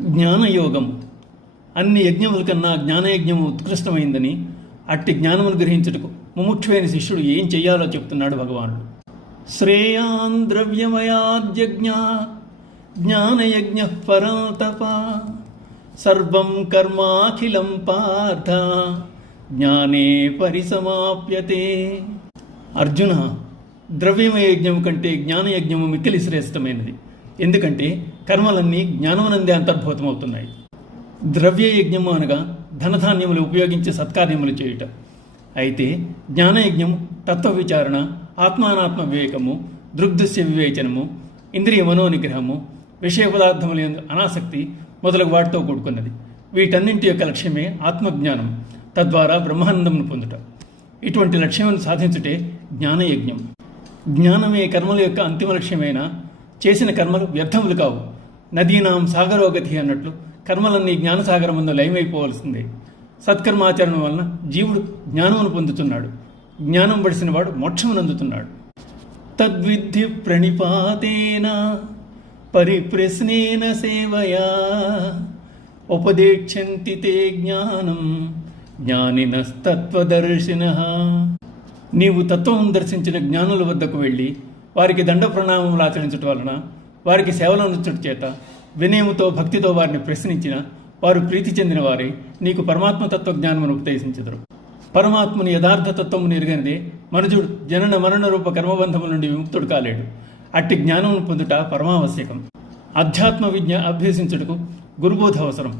జ్ఞానయోగం అన్ని యజ్ఞముల కన్నా జ్ఞానయజ్ఞము ఉత్కృష్టమైందని, అట్టి జ్ఞానమును గ్రహించుటకు ముముక్షువైన శిష్యుడు ఏం చెయ్యాలో చెప్తున్నాడు భగవానుడు. శ్రేయాన్ ద్రవ్యమయాద్యజ్ఞ జ్ఞానయజ్ఞ పరంతప సర్వం కర్మాఖిలం పార్థ జ్ఞానే పరిసమాప్యతే. అర్జున, ద్రవ్యమయ యజ్ఞము కంటే జ్ఞానయజ్ఞము మిక్కిలి శ్రేష్టమైనది. ఎందుకంటే కర్మలన్నీ జ్ఞానమునందే అంతర్భూతమవుతున్నాయి. ద్రవ్య యజ్ఞము అనగా ధనధాన్యములు ఉపయోగించి సత్కార్యములు చేయుట. అయితే జ్ఞానయజ్ఞము తత్వ విచారణ, ఆత్మానాత్మ వివేకము, దృగ్దృశ్య వివేచనము, ఇంద్రియ మనోనిగ్రహము, విషయ పదార్థముల యందు అనాసక్తి మొదలగు వాటితో కూడుకున్నది. వీటన్నింటి యొక్క లక్ష్యమే ఆత్మజ్ఞానం, తద్వారా బ్రహ్మానందమును పొందుట. ఇటువంటి లక్ష్యమును సాధించుటే జ్ఞానయజ్ఞం. జ్ఞానమే కర్మల యొక్క అంతిమ లక్ష్యమైన చేసిన కర్మలు వ్యర్థములు కావు. నదీనాం సాగరోగతి అన్నట్లు కర్మలన్నీ జ్ఞానసాగరముందు లయమైపోవలసిందే. సత్కర్మాచరణం వలన జీవుడు జ్ఞానమును పొందుతున్నాడు. జ్ఞానం పడిసిన వాడు మోక్షమునందుతున్నాడు. తద్విద్ధి ప్రణిపాతేన పరిప్రశ్నేన సేవయా ఉపదేక్షంతి తే జ్ఞానం జ్ఞానినస్తత్వదర్శినః. నీవు తత్వం దర్శించిన జ్ఞానుల వద్దకు వెళ్ళి వారికి దండ ప్రణామములు ఆచరించడం వలన, వారికి సేవలందించడం చేత వినయముతో భక్తితో వారిని ప్రశ్నించిన వారు ప్రీతి చెందిన వారే నీకు పరమాత్మతత్వ జ్ఞానమును ఉపదేశించెదరు. పరమాత్మని యథార్థ తత్వమును ఎరుగనిదే మనుజుడు జనన మరణ రూప కర్మబంధముల నుండి విముక్తుడు కాలేడు. అట్టి జ్ఞానమును పొందుట పరమావశ్యకం. అధ్యాత్మ విద్య అభ్యసించుటకు గురుబోధ అవసరం.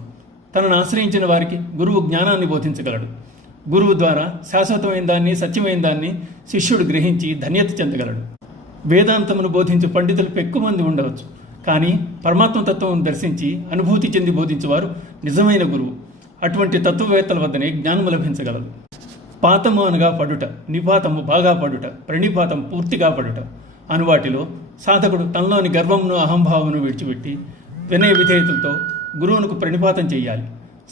తనను ఆశ్రయించిన వారికి గురువు జ్ఞానాన్ని బోధించగలడు. గురువు ద్వారా శాశ్వతమైన దాన్ని, సత్యమైన దాన్ని శిష్యుడు గ్రహించి ధన్యత చెందగలడు. వేదాంతమును బోధించే పండితులు ఎక్కువ మంది ఉండవచ్చు, కానీ పరమాత్మతత్వం దర్శించి అనుభూతి చెంది బోధించేవారు నిజమైన గురువు. అటువంటి తత్వవేత్తల వద్దనే జ్ఞానము లభించగలదు. పాతము అనగా పడుట, నిపాతము బాగా పడుట, ప్రణిపాతం పూర్తిగా పడుట అను వాటిలో సాధకుడు తనలోని గర్వమును అహంభావమును విడిచిపెట్టి వినయ విధేయతలతో గురువునకు ప్రణిపాతం చేయాలి,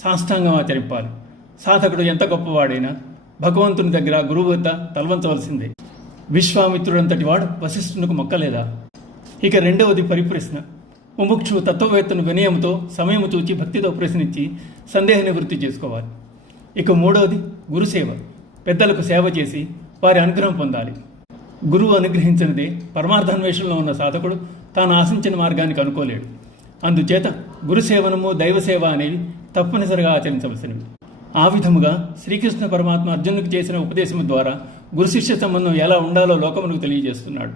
సాష్టాంగం ఆచరింపాలి. సాధకుడు ఎంత గొప్పవాడైనా భగవంతుని దగ్గర గురువు వద్ద తలవంచవలసిందే. విశ్వామిత్రుడంతటి వాడు వశిష్ఠునికి మొక్కలేదా? ఇక రెండవది పరిప్రశ్న. ముముక్షు తత్వవేత్తను వినయంతో సమయము చూచి భక్తితో ప్రశ్నించి సందేహ నివృత్తి చేసుకోవాలి. ఇక మూడవది గురుసేవ. పెద్దలకు సేవ చేసి వారి అనుగ్రహం పొందాలి. గురువు అనుగ్రహించినదే పరమార్థాన్వేషణలో ఉన్న సాధకుడు తాను ఆశించిన మార్గానికి అనుకోలేడు. అందుచేత గురుసేవనము, దైవసేవ అనేవి తప్పనిసరిగా ఆచరించవలసినవి. ఆ విధముగా శ్రీకృష్ణ పరమాత్మ అర్జునుడికి చేసిన ఉపదేశము ద్వారా గురు శిష్య సంబంధం ఎలా ఉండాలో లోకమునకు తెలియజేస్తున్నాడు.